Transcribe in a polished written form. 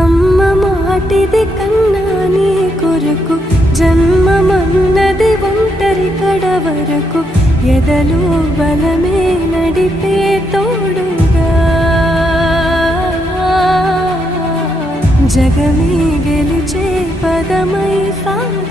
అమ్మ మాటిది కన్నా నీ కొరకు జన్మమన్నది ఒంటరి కడ వరకు ఎదలో బలమే నడిపే తోడుగా జగమే గెలిచే పదమై సాగ